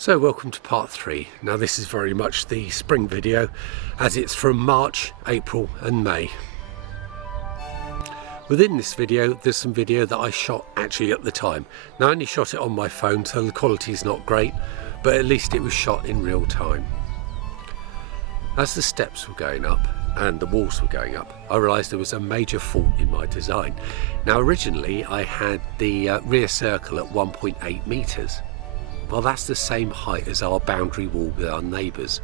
So welcome to part 3. Now this is very much the spring video as it's from March, April and May. Within this video there's some video that I shot actually at the time. Now I only shot it on my phone so the quality is not great, but at least it was shot in real time. As the steps were going up and the walls were going up, I realised there was a major fault in my design. Now originally I had the rear circle at 1.8 metres. Well, that's the same height as our boundary wall with our neighbours.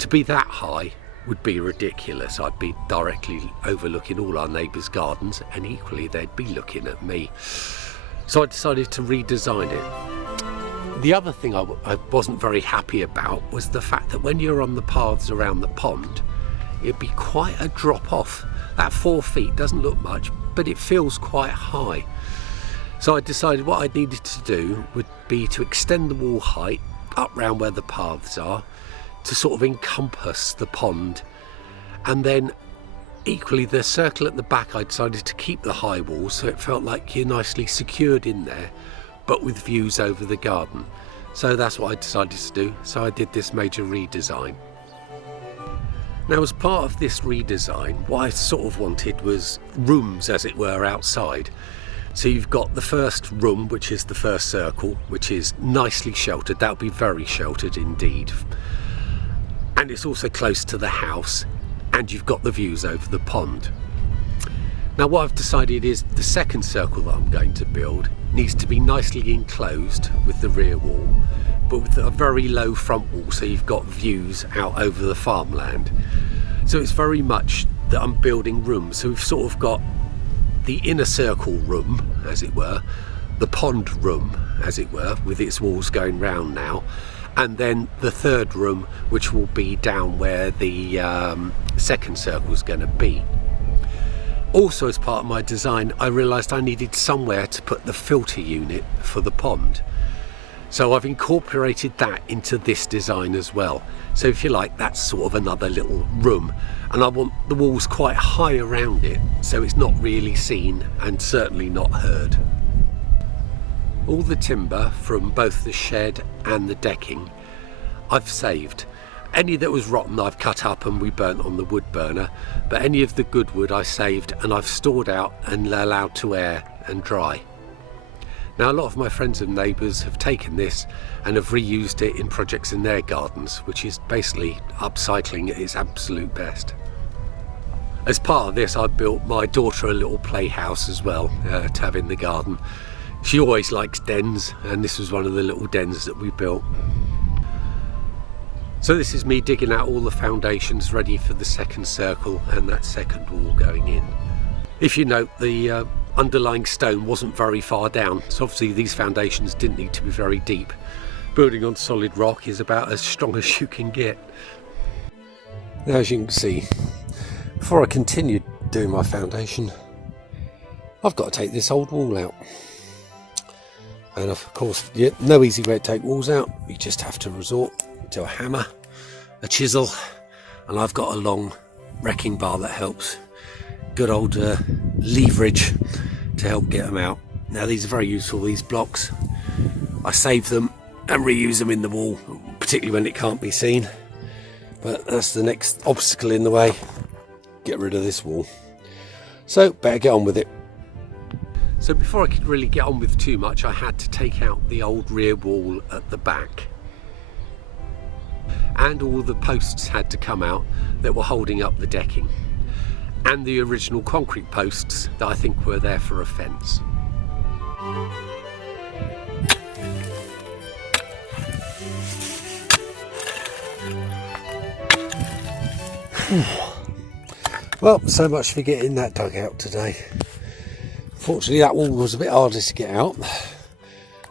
To be that high would be ridiculous. I'd be directly overlooking all our neighbours' gardens and equally they'd be looking at me. So I decided to redesign it. The other thing I wasn't very happy about was the fact that when you're on the paths around the pond, it'd be quite a drop off. That 4 feet doesn't look much, but it feels quite high. So I decided what I needed to do would be to extend the wall height up round where the paths are to sort of encompass the pond, and then equally the circle at the back I decided to keep the high walls so it felt like you're nicely secured in there but with views over the garden. So that's what I decided to do, so I did this major redesign. Now as part of this redesign what I sort of wanted was rooms as it were outside. So you've got the first room, which is the first circle, which is nicely sheltered. That'll be very sheltered indeed. And it's also close to the house, and you've got the views over the pond. Now what I've decided is the second circle that I'm going to build needs to be nicely enclosed with the rear wall, but with a very low front wall, so you've got views out over the farmland. So it's very much that I'm building rooms. So we've sort of got the inner circle room, as it were, the pond room, as it were, with its walls going round now, and then the third room, which will be down where the second circle is going to be. Also, as part of my design, I realised I needed somewhere to put the filter unit for the pond. So I've incorporated that into this design as well. So if you like, that's sort of another little room. And I want the walls quite high around it, so it's not really seen and certainly not heard. All the timber from both the shed and the decking I've saved. Any that was rotten I've cut up and we burnt on the wood burner, but any of the good wood I saved and I've stored out and allowed to air and dry. Now a lot of my friends and neighbours have taken this and have reused it in projects in their gardens, which is basically upcycling at its absolute best. As part of this I built my daughter a little playhouse as well to have in the garden. She always likes dens, and this was one of the little dens that we built. So this is me digging out all the foundations ready for the second circle and that second wall going in. If you note, the underlying stone wasn't very far down, so obviously these foundations didn't need to be very deep. Building on solid rock is about as strong as you can get. Now as you can see, before I continue doing my foundation, I've got to take this old wall out. And of course, no easy way to take walls out. You just have to resort to a hammer, a chisel, and I've got a long wrecking bar that helps. Good old leverage to help get them out. Now these are very useful, these blocks. I save them and reuse them in the wall, particularly when it can't be seen. But that's the next obstacle in the way. Get rid of this wall. So better get on with it. So before I could really get on with too much, I had to take out the old rear wall at the back. And all the posts had to come out that were holding up the decking. And the original concrete posts that I think were there for a fence. Well, so much for getting that dug out today. Fortunately that wall was a bit harder to get out.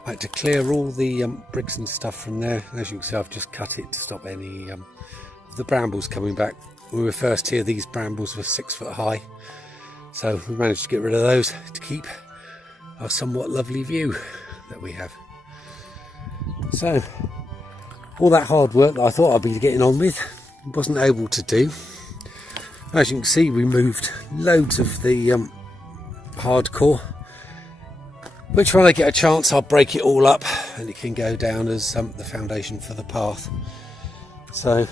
I had to clear all the bricks and stuff from there. As you can see, I've just cut it to stop any of the brambles coming back. When we were first here, these brambles were 6 foot high, so we managed to get rid of those to keep our somewhat lovely view that we have. So all that hard work that I thought I'd be getting on with, wasn't able to do. As you can see, we moved loads of the hardcore, which when I get a chance I'll break it all up and it can go down as the foundation for the path. So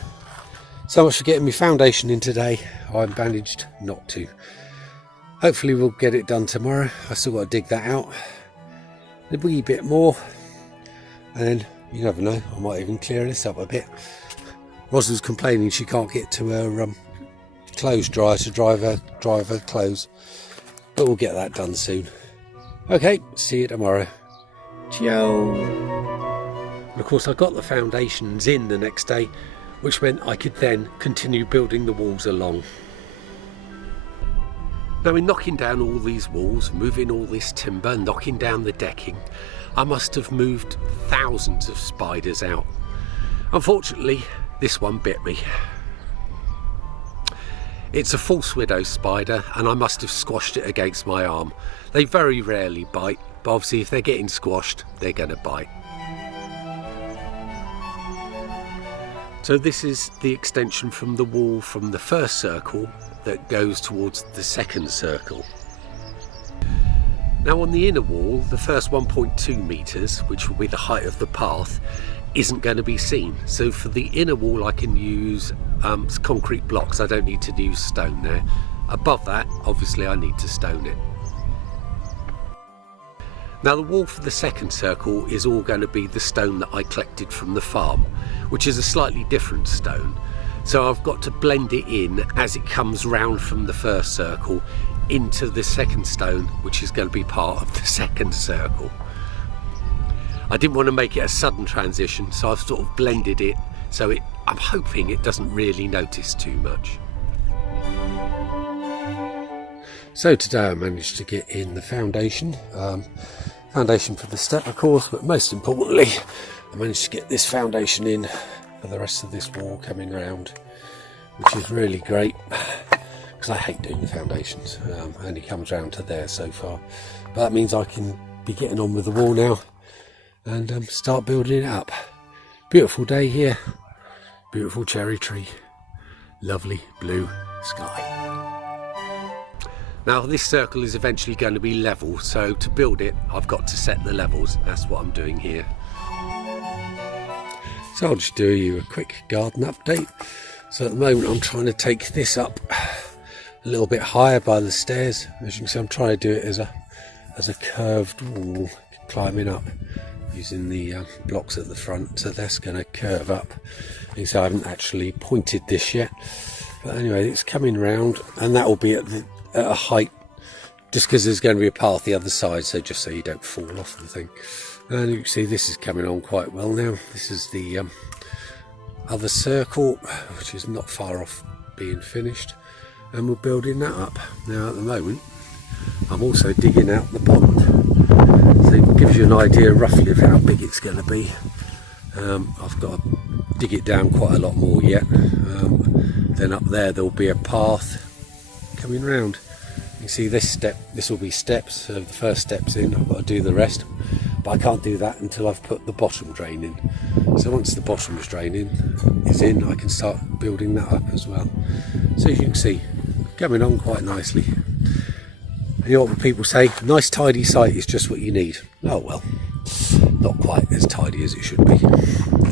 much for getting my foundation in today. I managed not to. Hopefully we'll get it done tomorrow. I still got to dig that out a wee bit more, and then you never know, I might even clear this up a bit. Ros was complaining she can't get to her clothes dryer to dry her clothes, but we'll get that done soon. Okay, see you tomorrow. Ciao. And of course I got the foundations in the next day, which meant I could then continue building the walls along. Now, in knocking down all these walls, moving all this timber, knocking down the decking, I must have moved thousands of spiders out. Unfortunately, this one bit me. It's a false widow spider, and I must have squashed it against my arm. They very rarely bite, but obviously if they're getting squashed, they're going to bite. So this is the extension from the wall from the first circle that goes towards the second circle. Now, on the inner wall, the first 1.2 metres, which will be the height of the path, isn't going to be seen. So for the inner wall I can use concrete blocks. I don't need to use stone there. Above that, obviously I need to stone it. Now, the wall for the second circle is all going to be the stone that I collected from the farm, which is a slightly different stone. So I've got to blend it in as it comes round from the first circle into the second stone, which is going to be part of the second circle. I didn't want to make it a sudden transition, so I've sort of blended it so I'm hoping it doesn't really notice too much. So today I managed to get in the foundation for the step, of course, but most importantly I managed to get this foundation in for the rest of this wall coming round, which is really great because I hate doing the foundations. Only comes round to there so far, but that means I can be getting on with the wall now and start building it up. Beautiful day here, beautiful cherry tree, lovely blue sky. Now, this circle is eventually going to be level, so to build it I've got to set the levels. That's what I'm doing here. So I'll just do you a quick garden update. So at the moment I'm trying to take this up a little bit higher by the stairs. As you can see, I'm trying to do it as a curved wall, climbing up using the blocks at the front, so that's going to curve up. And so I haven't actually pointed this yet, but anyway, it's coming round, and that will be at a height, just because there's going to be a path the other side, so just so you don't fall off the thing. And you can see this is coming on quite well now. This is the other circle, which is not far off being finished, and we're building that up. Now, at the moment I'm also digging out the pond, so it gives you an idea roughly of how big it's going to be. I've got to dig it down quite a lot more yet. Then up there'll be a path coming round. You see this will be steps, so the first step's in, I've got to do the rest, but I can't do that until I've put the bottom drain in. So once the bottom drain is in, I can start building that up as well. So you can see, coming on quite nicely. And you know what people say, nice tidy site is just what you need. Oh well, not quite as tidy as it should be.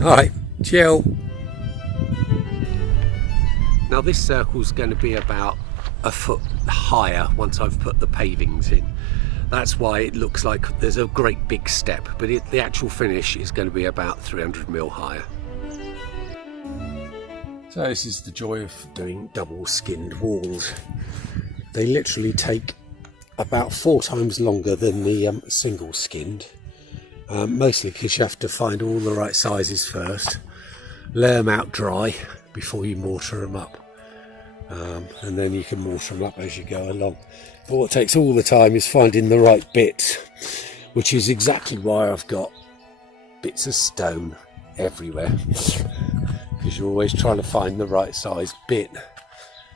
Alright, chill. Now this circle's going to be about a foot higher once I've put the pavings in. That's why it looks like there's a great big step, but the actual finish is going to be about 300mm higher. So this is the joy of doing double skinned walls. They literally take about 4 times longer than the single skinned, mostly because you have to find all the right sizes first, lay them out dry before you mortar them up. And then you can mortar them up as you go along. But what takes all the time is finding the right bits, which is exactly why I've got bits of stone everywhere, because you're always trying to find the right size bit,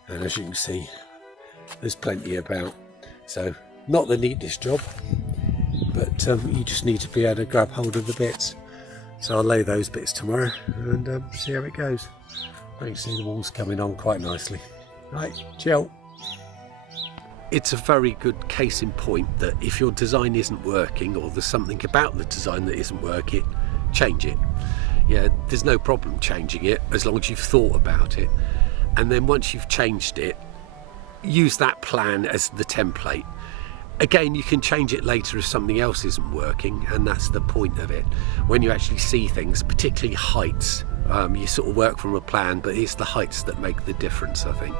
and as you can see there's plenty about. So not the neatest job, but you just need to be able to grab hold of the bits. So I'll lay those bits tomorrow and see how it goes. I can see the walls coming on quite nicely. Right, chill. it's a very good case in point that if your design isn't working, or there's something about the design that isn't working, change it. Yeah, there's no problem changing it as long as you've thought about it. And then once you've changed it, use that plan as the template. Again, you can change it later if something else isn't working, and that's the point of it. When you actually see things, particularly heights, you sort of work from a plan, but it's the heights that make the difference, I think.